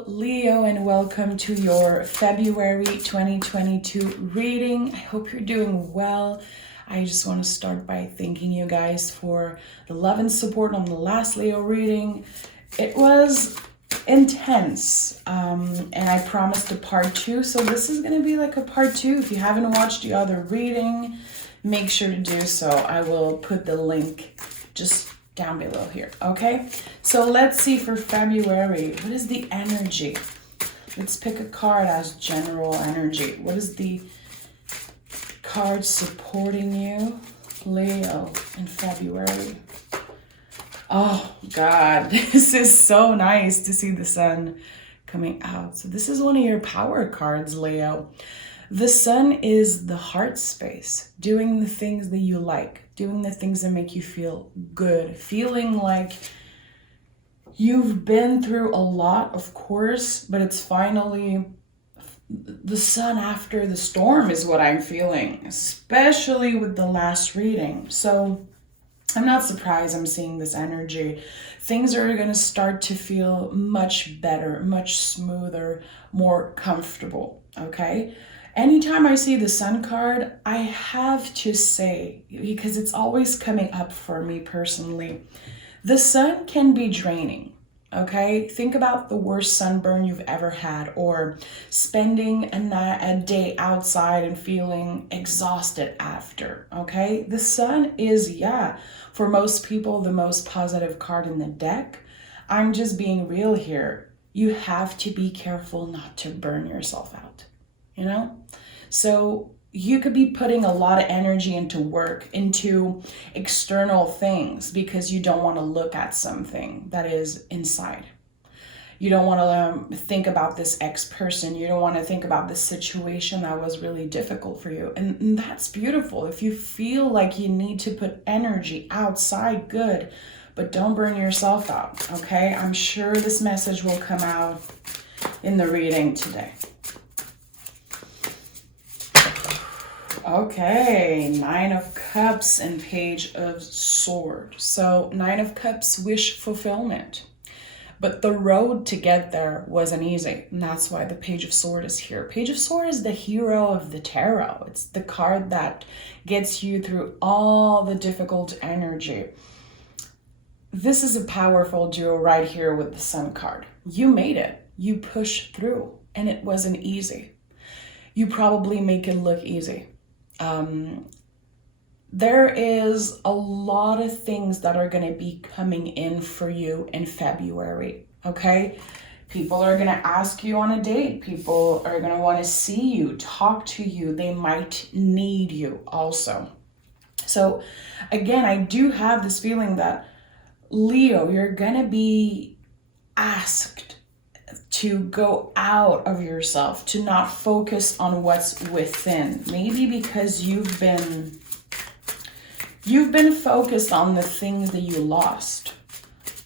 Hello, Leo, and welcome to your February 2022 reading. I hope you're doing well. I just want to start by thanking you guys for the love and support on the last Leo reading. It was intense, and I promised a part 2, so this is going to be like a part 2. If you haven't watched the other reading, make sure to do so. I will put the link just down below here. Okay, so let's see for February, what is the energy? Let's pick a card as general energy. What is the card supporting you, Leo, in February? Oh God, this is so nice to see the sun coming out. So this is one of your power cards, Leo. The sun is the heart space, doing the things that you like, doing the things that make you feel good, feeling like you've been through a lot, of course, but it's finally the sun after the storm is what I'm feeling, especially with the last reading. So I'm not surprised I'm seeing this energy. Things are going to start to feel much better, much smoother, more comfortable, okay? Anytime I see the sun card, I have to say, because it's always coming up for me personally, the sun can be draining, okay? Think about the worst sunburn you've ever had, or spending a day outside and feeling exhausted after, okay? The sun is, for most people, the most positive card in the deck. I'm just being real here. You have to be careful not to burn yourself out. You know, so you could be putting a lot of energy into work, into external things, because you don't want to look at something that is inside. You don't want to think about this ex-person. You don't want to think about this situation that was really difficult for you. And that's beautiful. If you feel like you need to put energy outside, good, but don't burn yourself out, okay? I'm sure this message will come out in the reading today. Okay, Nine of Cups and Page of Swords. So Nine of Cups, wish fulfillment. But the road to get there wasn't easy. And that's why the Page of Swords is here. Page of Swords is the hero of the tarot. It's the card that gets you through all the difficult energy. This is a powerful duo right here with the Sun card. You made it. You pushed through. And it wasn't easy. You probably make it look easy. There is a lot of things that are going to be coming in for you in February, okay? People are going to ask you on a date. People are going to want to see you, talk to you. They might need you also. So again, I do have this feeling that, Leo, you're going to be asked to go out of yourself, to not focus on what's within. Maybe because you've been focused on the things that you lost,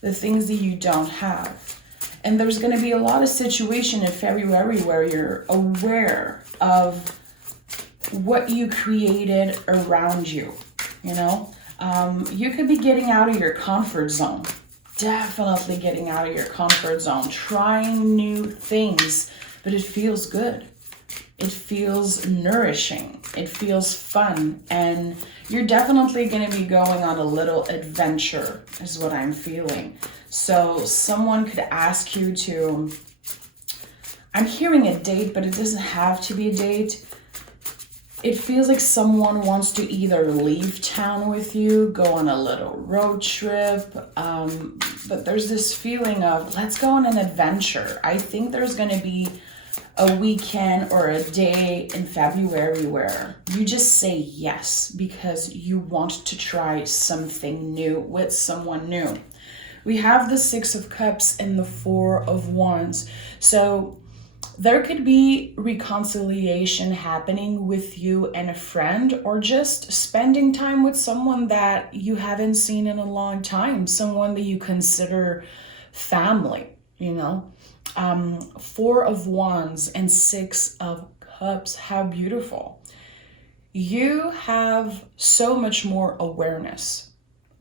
the things that you don't have. And there's going to be a lot of situation in February where you're aware of what you created around you, you know? You could be getting out of your comfort zone. Definitely getting out of your comfort zone, trying new things, but it feels good. It feels nourishing. It feels fun. And you're definitely going to be going on a little adventure is what I'm feeling. So someone could ask you to, I'm hearing a date, but it doesn't have to be a date. It feels like someone wants to either leave town with you, go on a little road trip, but there's this feeling of, let's go on an adventure. I think there's going to be a weekend or a day in February where you just say yes because you want to try something new with someone new. We have the Six of Cups and the Four of Wands. So there could be reconciliation happening with you and a friend, or just spending time with someone that you haven't seen in a long time, someone that you consider family, you know. Four of Wands and Six of Cups, how beautiful. You have so much more awareness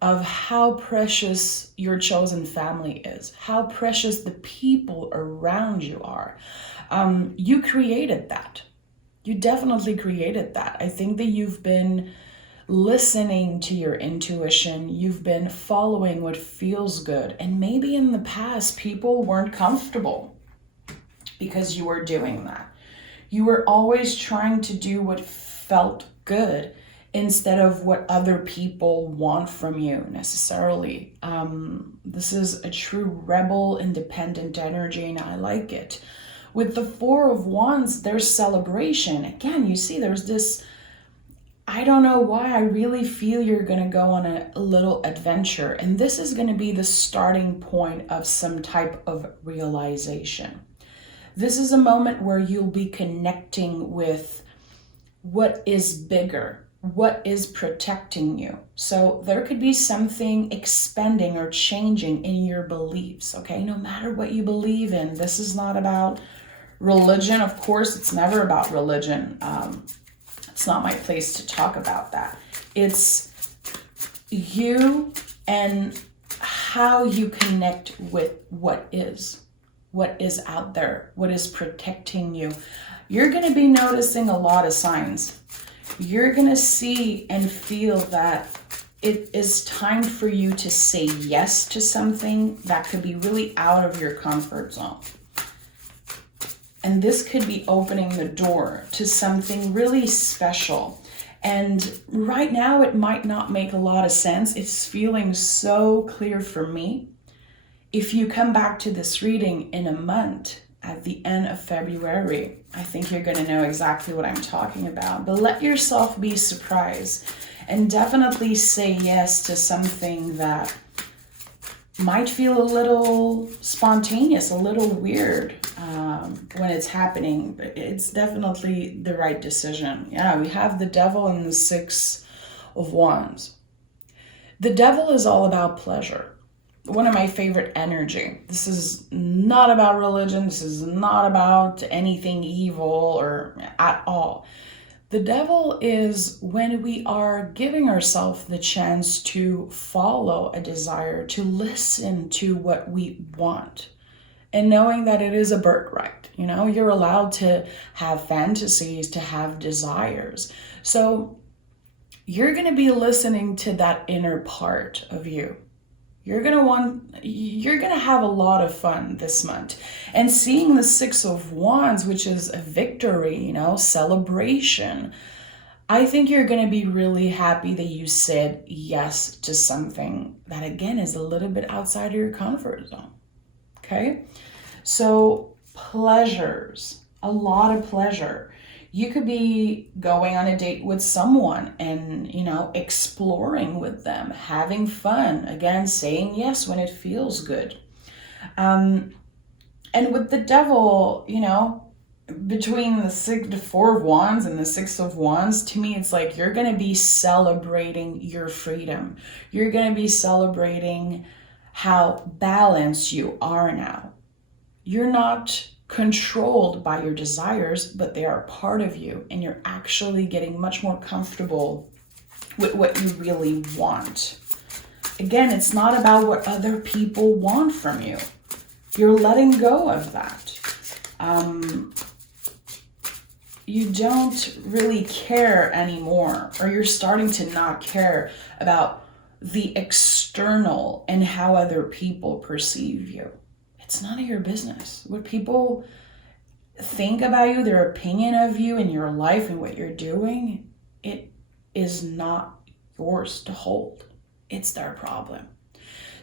of how precious your chosen family is, how precious the people around you are. You created that. You definitely created that. I think that you've been listening to your intuition. You've been following what feels good. And maybe in the past, people weren't comfortable because you were doing that. You were always trying to do what felt good instead of what other people want from you necessarily. This is a true rebel, independent energy, and I like it. With the Four of Wands, there's celebration. Again, you see, there's this, I don't know why, I really feel you're going to go on a little adventure. And this is going to be the starting point of some type of realization. This is a moment where you'll be connecting with what is bigger, what is protecting you. So there could be something expanding or changing in your beliefs, okay? No matter what you believe in, this is not about religion. Of course, it's never about religion. It's not my place to talk about that. It's you and how you connect with what is out there, what is protecting you. You're going to be noticing a lot of signs. You're going to see and feel that it is time for you to say yes to something that could be really out of your comfort zone. And this could be opening the door to something really special. And right now it might not make a lot of sense. It's feeling so clear for me. If you come back to this reading in a month, at the end of February, I think you're going to know exactly what I'm talking about. But let yourself be surprised and definitely say yes to something that might feel a little spontaneous, a little weird when it's happening, but it's definitely the right decision. Yeah, we have the Devil and the Six of Wands. The Devil is all about pleasure. One of my favorite energy. This is not about religion. This is not about anything evil or at all. The Devil is when we are giving ourselves the chance to follow a desire, to listen to what we want, and knowing that it is a birthright. You know, you're allowed to have fantasies, to have desires. So you're going to be listening to that inner part of you. You're going to have a lot of fun this month. And seeing the Six of Wands, which is a victory, you know, celebration, I think you're going to be really happy that you said yes to something that, again, is a little bit outside of your comfort zone. Okay? So pleasures, a lot of pleasure. You could be going on a date with someone and, you know, exploring with them, having fun, again, saying yes when it feels good. And with the Devil, you know, between the Four of Wands and the Six of Wands, to me, it's like you're going to be celebrating your freedom. You're going to be celebrating how balanced you are now. You're not controlled by your desires, but they are part of you, and you're actually getting much more comfortable with what you really want. Again, it's not about what other people want from you. You're letting go of that. You don't really care anymore, or you're starting to not care about the external and how other people perceive you. It's none of your business. What people think about you, their opinion of you and your life and what you're doing, it is not yours to hold. It's their problem.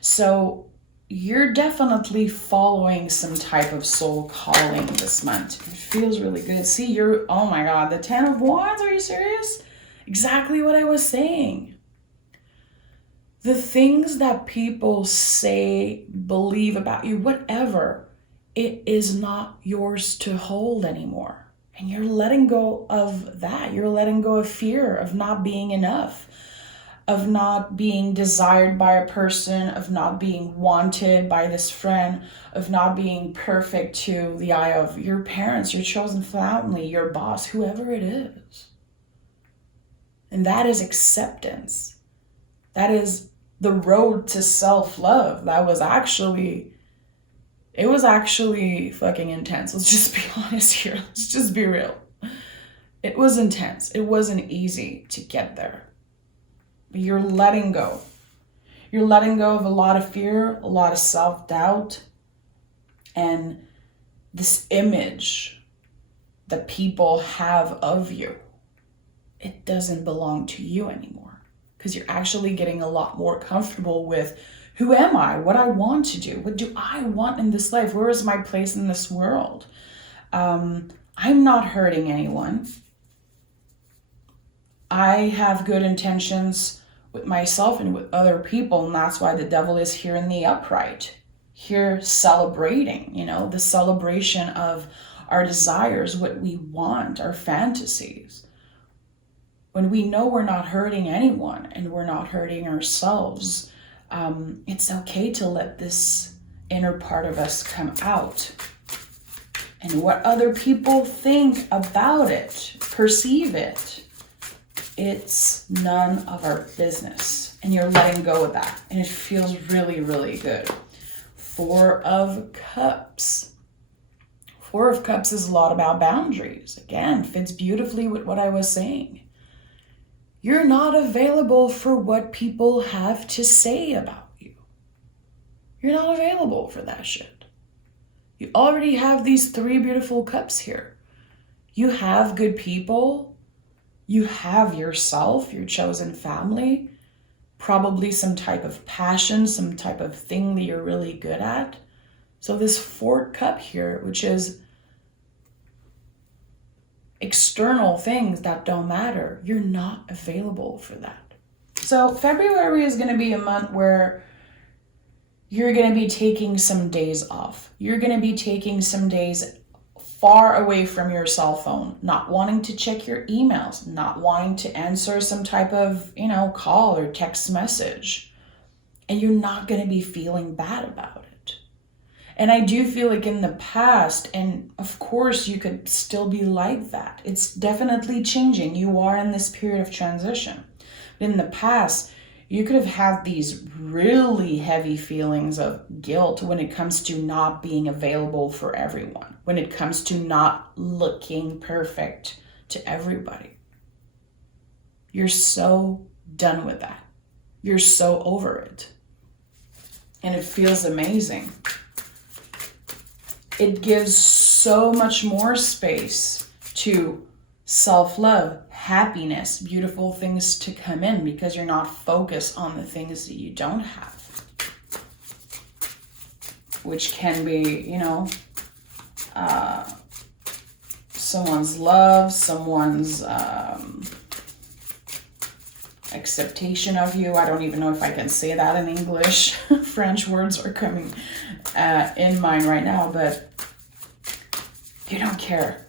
So you're definitely following some type of soul calling this month. It feels really good. See, oh my God, the Ten of Wands, are you serious? Exactly what I was saying. The things that people say, believe about you, whatever, it is not yours to hold anymore. And you're letting go of that. You're letting go of fear of not being enough, of not being desired by a person, of not being wanted by this friend, of not being perfect to the eye of your parents, your chosen family, your boss, whoever it is. And that is acceptance. That is the road to self-love, it was actually fucking intense. Let's just be honest here. Let's just be real. It was intense. It wasn't easy to get there. But you're letting go. You're letting go of a lot of fear, a lot of self-doubt, and this image that people have of you. It doesn't belong to you anymore, because you're actually getting a lot more comfortable with, who am I? What I want to do? What do I want in this life? Where is my place in this world? I'm not hurting anyone. I have good intentions with myself and with other people, and that's why the devil is here in the upright, here celebrating, the celebration of our desires, what we want, our fantasies. When we know we're not hurting anyone and we're not hurting ourselves, it's okay to let this inner part of us come out. And what other people think about it, perceive it, it's none of our business. And you're letting go of that. And it feels really, really good. Four of Cups. Four of Cups is a lot about boundaries. Again, fits beautifully with what I was saying. You're not available for what people have to say about you. You're not available for that shit. You already have these 3 beautiful cups here. You have good people. You have yourself, your chosen family, probably some type of passion, some type of thing that you're really good at. So this 4th cup here, which is external things that don't matter, you're not available for that. So February is going to be a month where you're going to be taking some days off. You're going to be taking some days far away from your cell phone, not wanting to check your emails, not wanting to answer some type of, call or text message. And you're not going to be feeling bad about it. And I do feel like in the past, and of course you could still be like that. It's definitely changing. You are in this period of transition. But in the past, you could have had these really heavy feelings of guilt when it comes to not being available for everyone, when it comes to not looking perfect to everybody. You're so done with that. You're so over it. And it feels amazing. It gives so much more space to self-love, happiness, beautiful things to come in, because you're not focused on the things that you don't have, which can be, someone's love, someone's acceptation of you. I don't even know if I can say that in English. French words are coming in mind right now, but you don't care.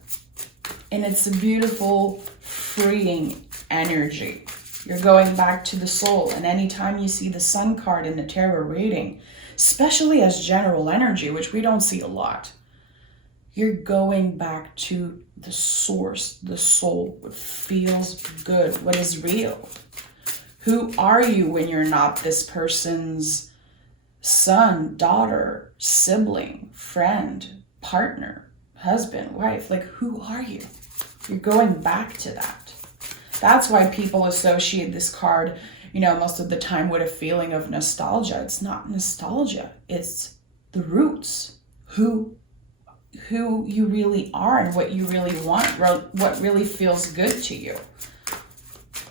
And it's a beautiful, freeing energy. You're going back to the soul. And anytime you see the Sun card in the tarot reading, especially as general energy, which we don't see a lot, you're going back to the source, the soul, what feels good, what is real. Who are you when you're not this person's son, daughter, sibling, friend, partner, husband, wife? Like, who are you? You're going back to that. That's why people associate this card, most of the time with a feeling of nostalgia. It's not nostalgia. It's the roots. Who you really are and what you really want, what really feels good to you.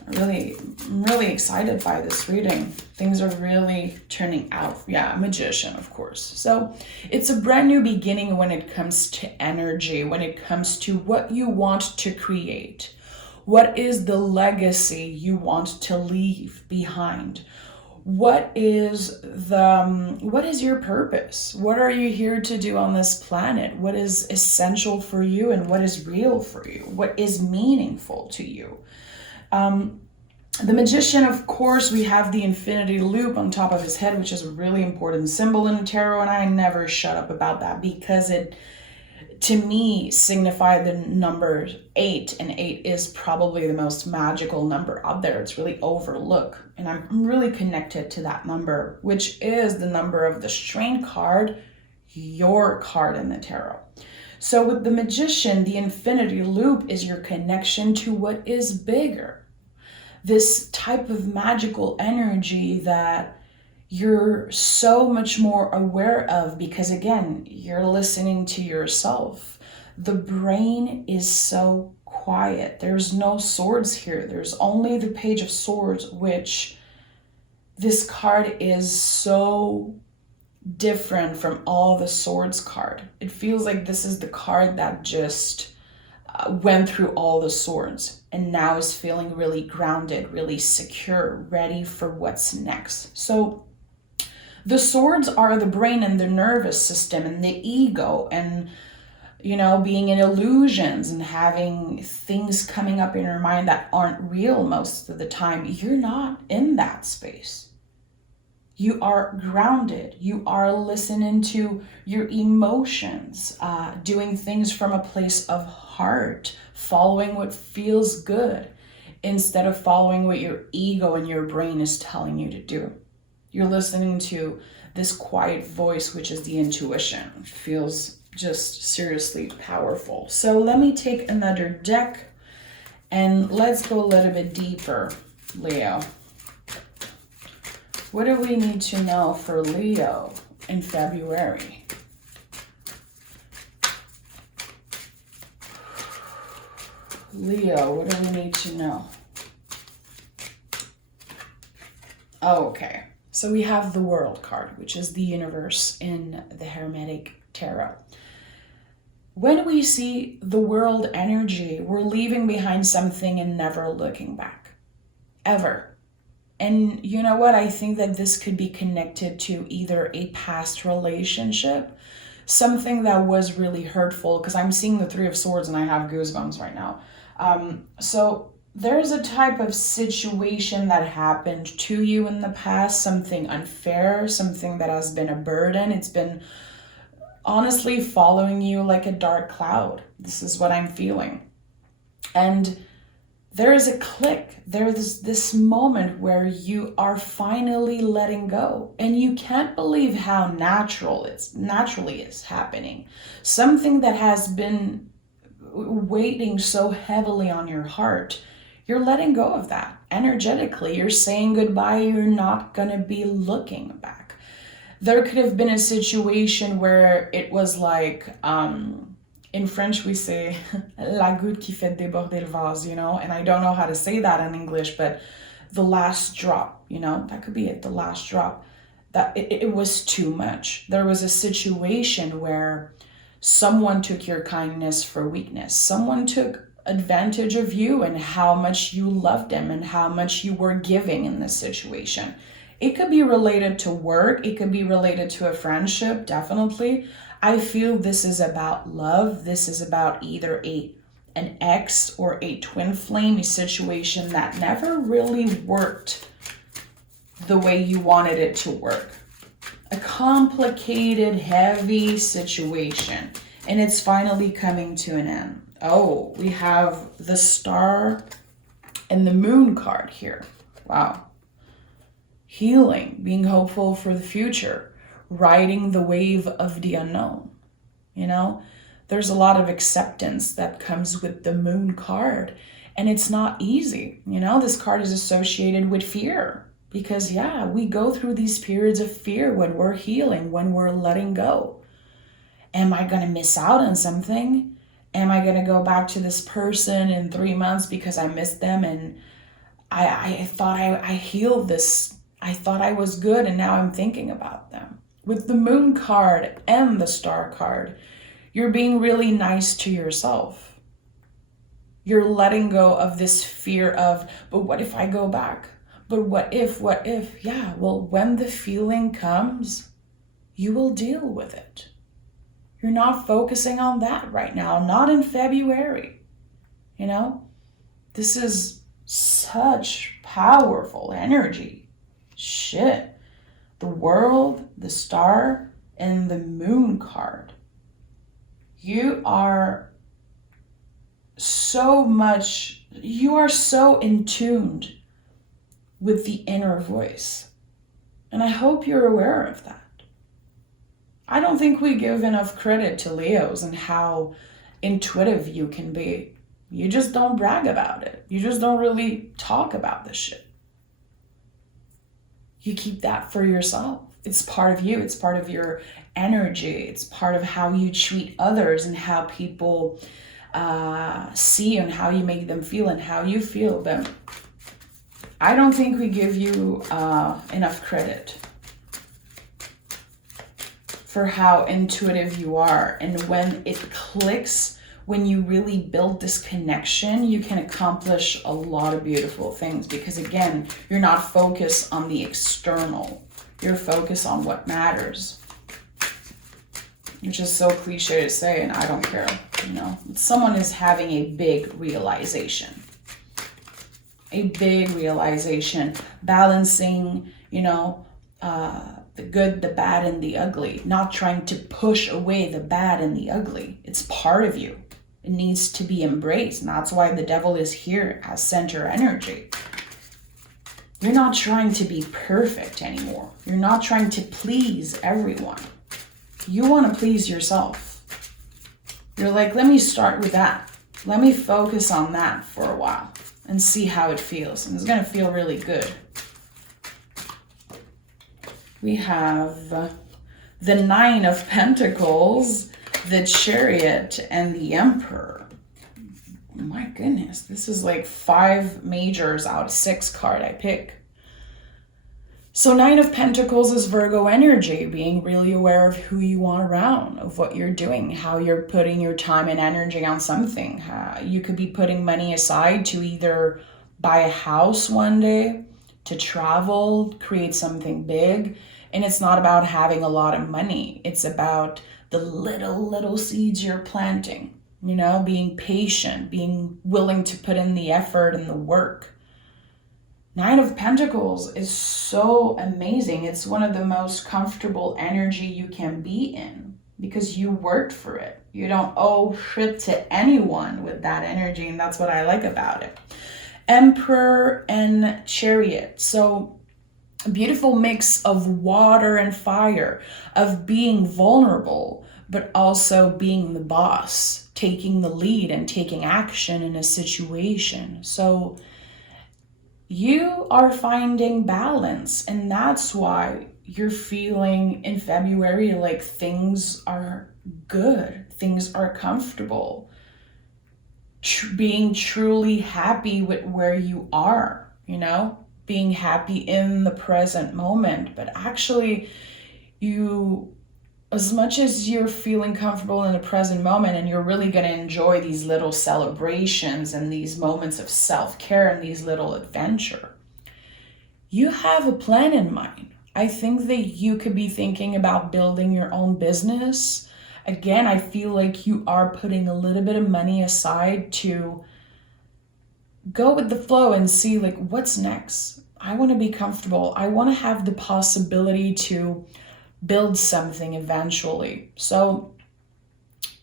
I'm really excited by this reading. Things are really turning out. Yeah, magician, of course. So it's a brand new beginning when it comes to energy, when it comes to what you want to create. What is the legacy you want to leave behind? What is your purpose? What are you here to do on this planet? What is essential for you and what is real for you? What is meaningful to you? The magician, of course, we have the infinity loop on top of his head, which is a really important symbol in tarot, and I never shut up about that because to me signify the number 8, and 8 is probably the most magical number out there. It's really overlooked, and I'm really connected to that number, which is the number of the Strength card, your card in the tarot. So with the Magician, the infinity loop is your connection to what is bigger. This type of magical energy that you're so much more aware of, because again, you're listening to yourself. The brain is so quiet. There's no swords here. There's only the Page of Swords, which this card is so different from all the swords card. It feels like this is the card that just went through all the swords and now is feeling really grounded, really secure, ready for what's next. So the swords are the brain and the nervous system and the ego, and being in illusions and having things coming up in your mind that aren't real most of the time. You're not in that space. You are grounded. You are listening to your emotions, doing things from a place of heart, following what feels good instead of following what your ego and your brain is telling you to do. You're listening to this quiet voice, which is the intuition. It feels just seriously powerful. So let me take another deck and let's go a little bit deeper, Leo. What do we need to know for Leo in February? Leo, what do we need to know? Oh, okay. So we have the World card, which is the universe in the Hermetic tarot. When we see the world energy, we're leaving behind something and never looking back, ever. And you know what? I think that this could be connected to either a past relationship, something that was really hurtful, because I'm seeing the Three of Swords and I have goosebumps right now. So there's a type of situation that happened to you in the past, something unfair, something that has been a burden. It's been honestly following you like a dark cloud. This is what I'm feeling. And there is a click. There's this moment where you are finally letting go. And you can't believe how naturally is happening. Something that has been weighting so heavily on your heart, you're letting go of that energetically. You're saying goodbye. You're not going to be looking back. There could have been a situation where it was like, in French we say, la goutte qui fait déborder le vase, and I don't know how to say that in English, but the last drop, that could be it, the last drop. That it was too much. There was a situation where someone took your kindness for weakness. Someone took advantage of you and how much you loved them and how much you were giving in this situation. It could be related to work. It could be related to a friendship, definitely. I feel this is about love. This is about either an ex or a twin flame, a situation that never really worked the way you wanted it to work. A complicated, heavy situation. And it's finally coming to an end. Oh, we have the Star and the Moon card here. Wow. Healing, being hopeful for the future, riding the wave of the unknown. There's a lot of acceptance that comes with the Moon card, and it's not easy. This card is associated with fear because, we go through these periods of fear when we're healing, when we're letting go. Am I going to miss out on something? Am I going to go back to this person in 3 months because I missed them and I thought I healed this? I thought I was good and now I'm thinking about them. With the Moon card and the Star card, you're being really nice to yourself. You're letting go of this fear of, but what if I go back? But what if? Yeah, well, when the feeling comes, you will deal with it. You're not focusing on that right now, not in February. This is such powerful energy. Shit. The World, the Star, and the Moon card. You are so in tuned with the inner voice. And I hope you're aware of that. I don't think we give enough credit to Leos and how intuitive you can be. You just don't brag about it. You just don't really talk about this shit. You keep that for yourself. It's part of you. It's part of your energy. It's part of how you treat others and how people see you and how you make them feel and how you feel them. I don't think we give you enough credit for how intuitive you are. And when it clicks, when you really build this connection, you can accomplish a lot of beautiful things, because again, you're not focused on the external. You're focused on what matters. Which is so cliche to say, and I don't care, you know. Someone is having a big realization. A big realization, balancing, you know, the good, the bad, and the ugly. Not trying to push away the bad and the ugly. It's part of you. It needs to be embraced. And that's why the devil is here as center energy. You're not trying to be perfect anymore. You're not trying to please everyone. You want to please yourself. You're like, let me start with that. Let me focus on that for a while and see how it feels. And it's going to feel really good. We have the Nine of Pentacles, the Chariot, and the Emperor. My goodness, this is like 5 majors out of 6 card I pick. So Nine of Pentacles is Virgo energy, being really aware of who you want around, of what you're doing, how you're putting your time and energy on something. You could be putting money aside to either buy a house one day, to travel, create something big. And it's not about having a lot of money. It's about the little seeds you're planting, you know, being patient, being willing to put in the effort and the work. Nine of Pentacles is so amazing. It's one of the most comfortable energy you can be in because you worked for it. You don't owe shit to anyone with that energy, and that's what I like about it. Emperor and Chariot. So a beautiful mix of water and fire, of being vulnerable, but also being the boss, taking the lead and taking action in a situation. So you are finding balance, and that's why you're feeling in February like things are good, things are comfortable, being truly happy with where you are, you know? Being happy in the present moment. But actually, you, as much as you're feeling comfortable in the present moment and you're really going to enjoy these little celebrations and these moments of self-care and these little adventure, you have a plan in mind. I think that you could be thinking about building your own business. Again, I feel like you are putting a little bit of money aside to go with the flow and see like what's next. I want to be comfortable. I want to have the possibility to build something eventually. So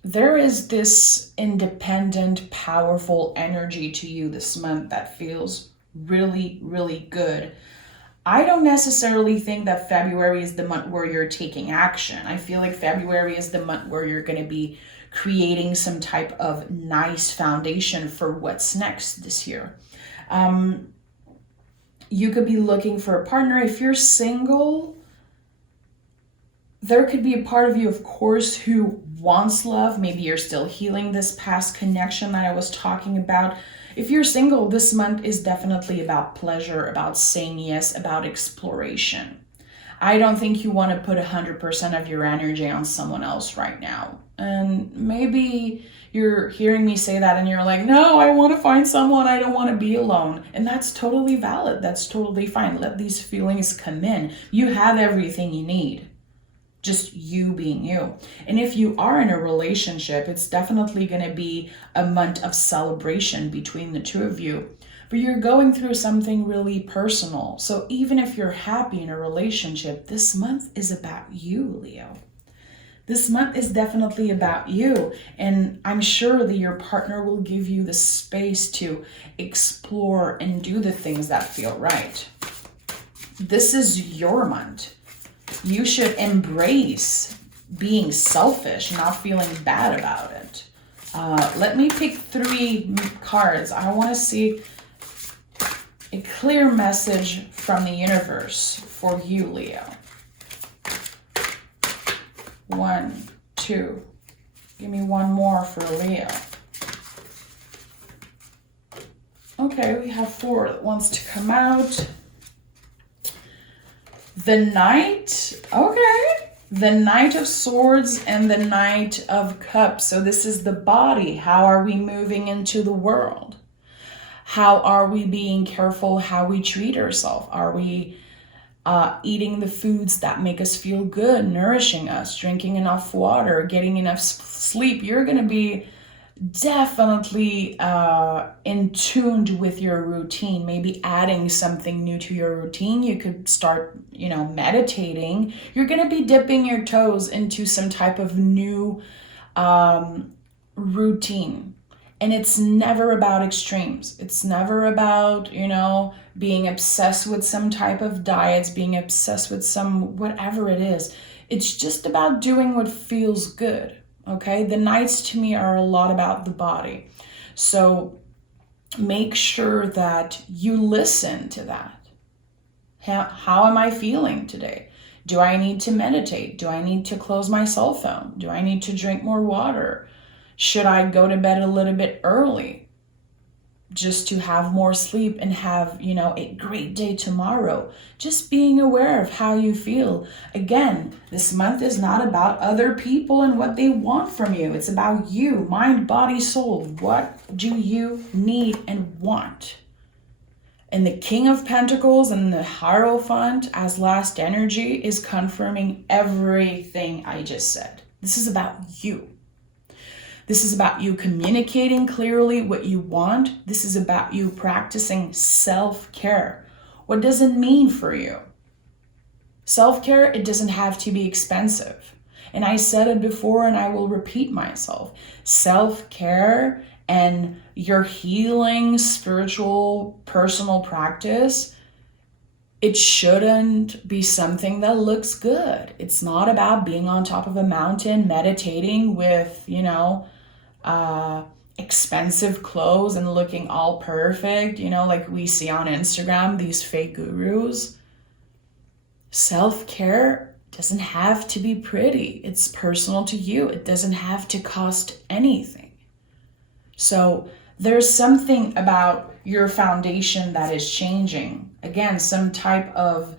there is this independent, powerful energy to you this month that feels really, really good. I don't necessarily think that February is the month where you're taking action. I feel like February is the month where you're going to be creating some type of nice foundation for what's next this year. You could be looking for a partner. If you're single, there could be a part of you, of course, who wants love. Maybe you're still healing this past connection that I was talking about. If you're single, this month is definitely about pleasure, about saying yes, about exploration. I don't think you want to put 100% of your energy on someone else right now. And maybe you're hearing me say that and you're like, no, I want to find someone. I don't want to be alone. And that's totally valid. That's totally fine. Let these feelings come in. You have everything you need. Just you being you. And if you are in a relationship, it's definitely going to be a month of celebration between the two of you. But you're going through something really personal. So even if you're happy in a relationship, this month is about you, Leo. This month is definitely about you, and I'm sure that your partner will give you the space to explore and do the things that feel right. This is your month. You should embrace being selfish, not feeling bad about it. Let me pick 3 cards. I want to see a clear message from the universe for you, Leo. 1, 2. Give me one more for Leo. Okay, we have 4 that wants to come out. The Knight. Okay. The Knight of Swords and the Knight of Cups. So this is the body. How are we moving into the world? How are we being careful how we treat ourselves? Are we eating the foods that make us feel good, nourishing us, drinking enough water, getting enough sleep? You're going to be definitely in tuned with your routine, maybe adding something new to your routine. You could start, meditating. You're going to be dipping your toes into some type of new routine. And it's never about extremes. It's never about, being obsessed with some type of diets, being obsessed with some whatever it is. It's just about doing what feels good. Okay, the Knights to me are a lot about the body. So make sure that you listen to that. How am I feeling today? Do I need to meditate? Do I need to close my cell phone? Do I need to drink more water? Should I go to bed a little bit early just to have more sleep and have, a great day tomorrow? Just being aware of how you feel. Again, this month is not about other people and what they want from you. It's about you, mind, body, soul. What do you need and want? And the King of Pentacles and the Hierophant as last energy is confirming everything I just said. This is about you. This is about you communicating clearly what you want. This is about you practicing self-care. What does it mean for you? Self-care, it doesn't have to be expensive. And I said it before and I will repeat myself. Self-care and your healing, spiritual, personal practice, it shouldn't be something that looks good. It's not about being on top of a mountain, meditating with, expensive clothes and looking all perfect, like we see on Instagram, these fake gurus. Self-care doesn't have to be pretty. It's personal to you. It doesn't have to cost anything. So there's something about your foundation that is changing. Again, some type of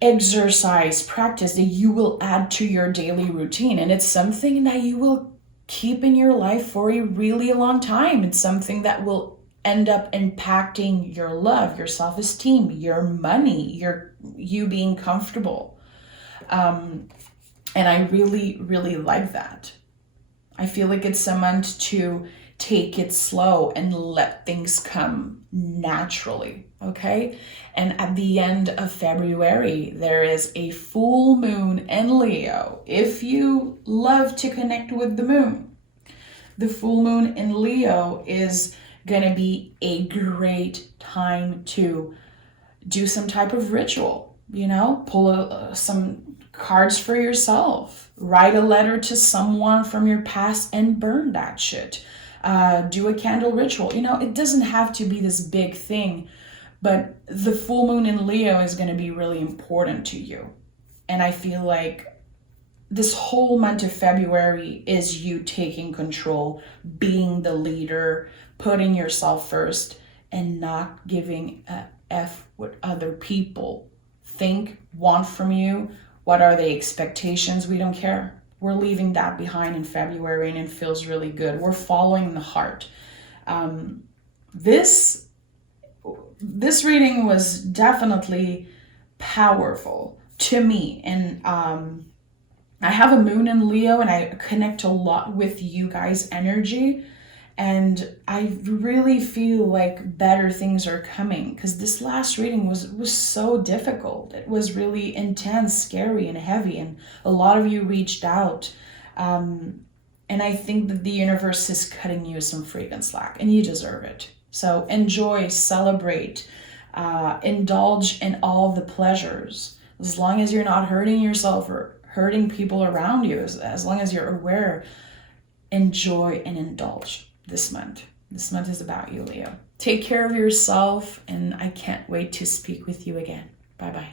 exercise practice that you will add to your daily routine. And it's something that you will keep in your life for a really long time. It's something that will end up impacting your love, your self-esteem, your money, you being comfortable. And I really, really like that. I feel like it's a month to take it slow and let things come naturally, okay? And at the end of February, there is a full moon in Leo. If you love to connect with the moon, the full moon in Leo is gonna be a great time to do some type of ritual, pull some cards for yourself, write a letter to someone from your past and burn that shit. Do a candle ritual. It doesn't have to be this big thing, but the full moon in Leo is going to be really important to you. And I feel like this whole month of February is you taking control, being the leader, putting yourself first, and not giving a F what other people think, want from you. What are the expectations? We don't care. We're leaving that behind in February and it feels really good. We're following the heart. This reading was definitely powerful to me. And I have a moon in Leo and I connect a lot with you guys' energy. And I really feel like better things are coming, because this last reading was so difficult. It was really intense, scary, and heavy. And a lot of you reached out. And I think that the universe is cutting you some freaking slack, and you deserve it. So enjoy, celebrate, indulge in all the pleasures. As long as you're not hurting yourself or hurting people around you, as long as you're aware, enjoy and indulge this month. This month is about you, Leo. Take care of yourself, and I can't wait to speak with you again. Bye-bye.